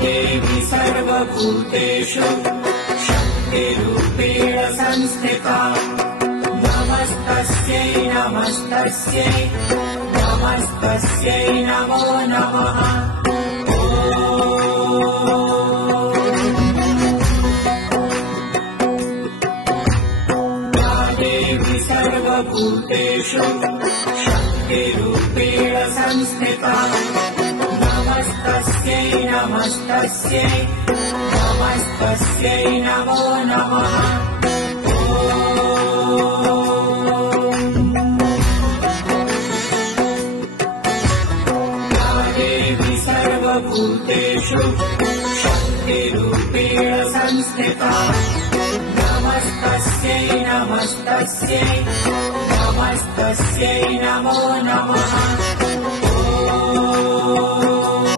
देवी सर्वभूतेषु शक्तिरूपेण संस्थिता नमस्तस्यै नमस्तस्यै नमस्तस्यै नमो नमः। देवी सर्वभूतेषु शक्तिरूपेण संस्थिता नमस्तस्यै नमस्तस्यै नमस्तस्यै नमो नमः। देवी सर्वभूतेषु शक्तिरूपेण संस्थिता नमस्तस्यै नमस्तस्यै नमस्तस्यै नमो नमः।